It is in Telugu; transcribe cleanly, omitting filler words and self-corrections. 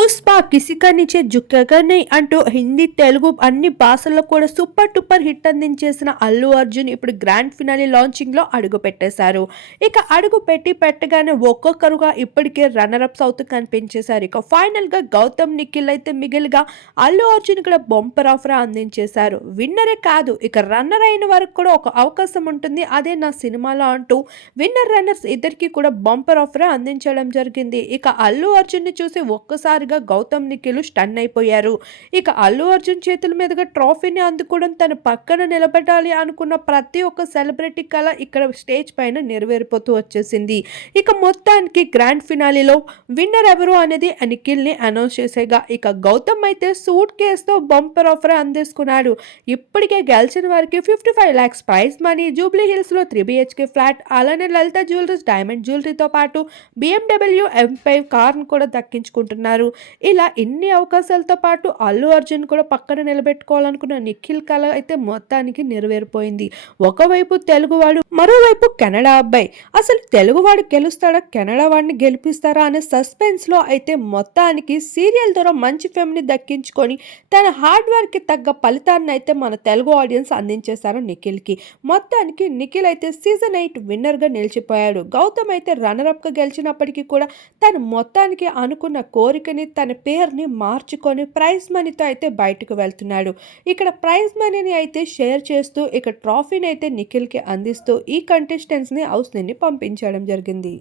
పుష్ప కిసిక నిచే జుక్కగా నై అంటూ హిందీ తెలుగు అన్ని భాషల్లో కూడా సూపర్ టూపర్ హిట్ అందించేసిన అల్లు అర్జున్ ఇప్పుడు గ్రాండ్ ఫినాలే లాంచింగ్ లో అడుగు పెట్టేశారు. ఇక అడుగు పెట్టగానే ఒక్కొక్కరుగా ఇప్పటికే రన్నర్ అప్స్ అవుతూ కనిపించేశారు. ఇక ఫైనల్ గా గౌతమ్ నిఖిల్ అయితే మిగిలిగా అల్లు అర్జున్ కూడా బంపర్ ఆఫర్ అందించేశారు. విన్నరే కాదు ఇక రన్నర్ అయిన వరకు కూడా ఒక అవకాశం ఉంటుంది, అదే నా సినిమాలో అంటూ విన్నర్ రన్నర్స్ ఇద్దరికి కూడా బంపర్ ఆఫర్ అందించడం జరిగింది. ఇక అల్లు అర్జున్ ని చూసి ఒక్కసారిగా గౌతమ్ నిఖిల్ స్టన్ అయిపోయారు. ఇక అల్లు అర్జున్ చేతుల మీదుగా ట్రోఫీని అందుకోవడం, తన పక్కన నిలబడాలి అనుకున్న ప్రతి ఒక్క సెలబ్రిటీ కళ ఇక్కడ స్టేజ్ పైన నెరవేరిపోతూ వచ్చేసింది. ఇక మొత్తానికి గ్రాండ్ ఫినాలేలో విన్నర్ ఎవరు అనేది నిఖిల్ ని అనౌన్స్ చేసేగా ఇక గౌతమ్ అయితే సూట్ కేసుతో బంపర్ ఆఫర్ అందిస్తున్నాడు. ఇప్పటికే గెలిచిన వారికి 55 lakhs prize money, Jubilee hills లో 3 BHK ఫ్లాట్, అలానే లలిత జ్యువెలరీస్ డైమండ్ జ్యువెలరీతో పాటు BMW M5 కార్ కూడా దక్కించుకుంటున్నారు. ఇలా ఇన్ని అవకాశాలతో పాటు అల్లు అర్జున్ కూడా పక్కన నిలబెట్టుకోవాలనుకున్న నిఖిల్ కళ అయితే మొత్తానికి నెరవేరిపోయింది. ఒకవైపు తెలుగువాడు, మరోవైపు కెనడా అబ్బాయి. అసలు తెలుగువాడు గెలుస్తాడా, కెనడా వాడిని గెలిపిస్తారా అనే సస్పెన్స్ లో అయితే మొత్తానికి సీరియల్ ద్వారా మంచి ఫేమ్ ని దక్కించుకొని తన హార్డ్ వర్క్ కి తగ్గ ఫలితాన్ని అయితే మన తెలుగు ఆడియన్స్ అందించేశారు నిఖిల్ కి. మొత్తానికి నిఖిల్ అయితే సీజన్ 8 విన్నర్ గా నిలిచిపోయాడు. గౌతమ్ అయితే రన్నర్ అప్ గా గెలిచినప్పటికీ కూడా తను మొత్తానికి అనుకున్న కోరికని, తన పేరుని మార్చుకొని ప్రైజ్ మనీతో అయితే బయటకు వెళ్తున్నాడు. ఇక్కడ ప్రైజ్ మనీని అయితే షేర్ చేస్తూ ఇక ట్రోఫీని అయితే నిఖిల్కి అందిస్తూ ఈ కంటెస్టెంట్స్ని హౌస్ నుండి పంపించడం జరిగింది.